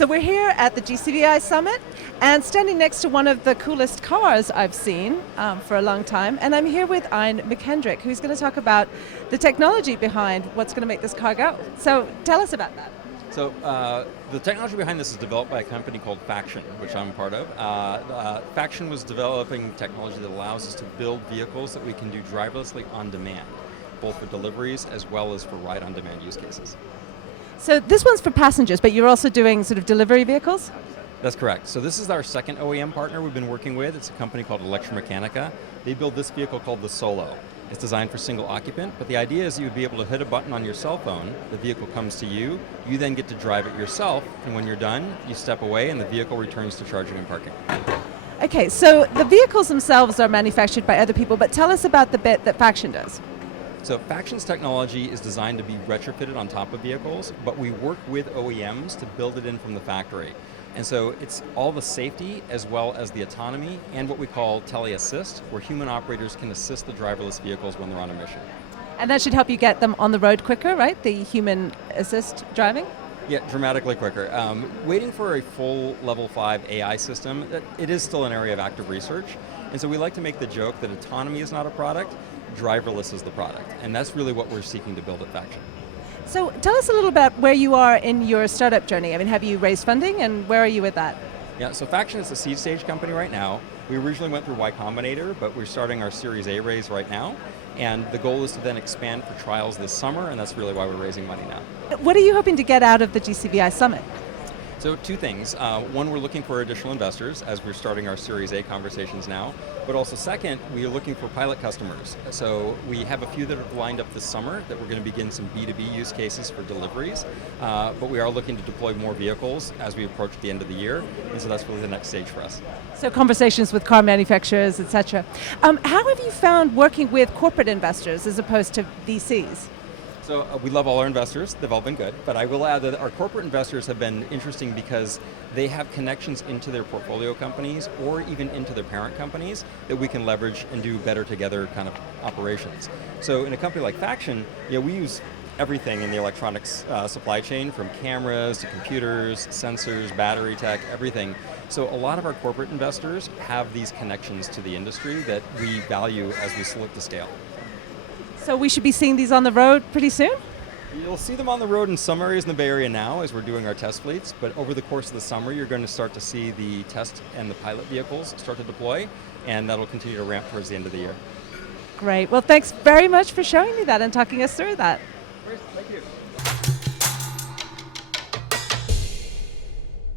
So we're here at the GCVI Summit and standing next to one of the coolest cars I've seen for a long time, and I'm here with Ain McKendrick, who's going to talk about the technology behind what's going to make this car go. So tell us about that. So the technology behind this is developed by a company called Faction, which I'm part of. Faction was developing technology that allows us to build vehicles that we can do driverlessly on demand, both for deliveries as well as for ride-on-demand use cases. So this one's for passengers, but you're also doing sort of delivery vehicles? That's correct. So this is our second OEM partner we've been working with. It's a company called Electromechanica. They build this vehicle called the Solo. It's designed for single occupant, but the idea is you would be able to hit a button on your cell phone, the vehicle comes to you, you then get to drive it yourself, and when you're done, you step away and the vehicle returns to charging and parking. Okay, so the vehicles themselves are manufactured by other people, but tell us about the bit that Faction does. So Faction's technology is designed to be retrofitted on top of vehicles, but we work with OEMs to build it in from the factory. And so it's all the safety as well as the autonomy and what we call Teleassist, where human operators can assist the driverless vehicles when they're on a mission. And that should help you get them on the road quicker, right? The human assist driving? Yeah, dramatically quicker. Waiting for a full level 5 AI system, it is still an area of active research. And so we like to make the joke that autonomy is not a product, driverless is the product. And that's really what we're seeking to build at Faction. So tell us a little about where you are in your startup journey. I mean, have you raised funding and where are you with that? Yeah, so Faction is a seed stage company right now. We originally went through Y Combinator, but we're starting our Series A raise right now. And the goal is to then expand for trials this summer, and that's really why we're raising money now. What are you hoping to get out of the GCVI Summit? So two things. One, we're looking for additional investors as we're starting our Series A conversations now. But also second, we are looking for pilot customers. So we have a few that are lined up this summer that we're going to begin some B2B use cases for deliveries. But we are looking to deploy more vehicles as we approach the end of the year. And so that's really the next stage for us. So conversations with car manufacturers, etc. How have you found working with corporate investors as opposed to VCs? So we love all our investors, they've all been good, but I will add that our corporate investors have been interesting because they have connections into their portfolio companies or even into their parent companies that we can leverage and do better together kind of operations. So in a company like Faction, we use everything in the electronics supply chain, from cameras to computers, sensors, battery tech, everything. So a lot of our corporate investors have these connections to the industry that we value as we look to scale. So we should be seeing these on the road pretty soon? You'll see them on the road in some areas in the Bay Area now as we're doing our test fleets, but over the course of the summer you're going to start to see the test and the pilot vehicles start to deploy, and that'll continue to ramp towards the end of the year. Great. Well, thanks very much for showing me that and talking us through that. Thank you.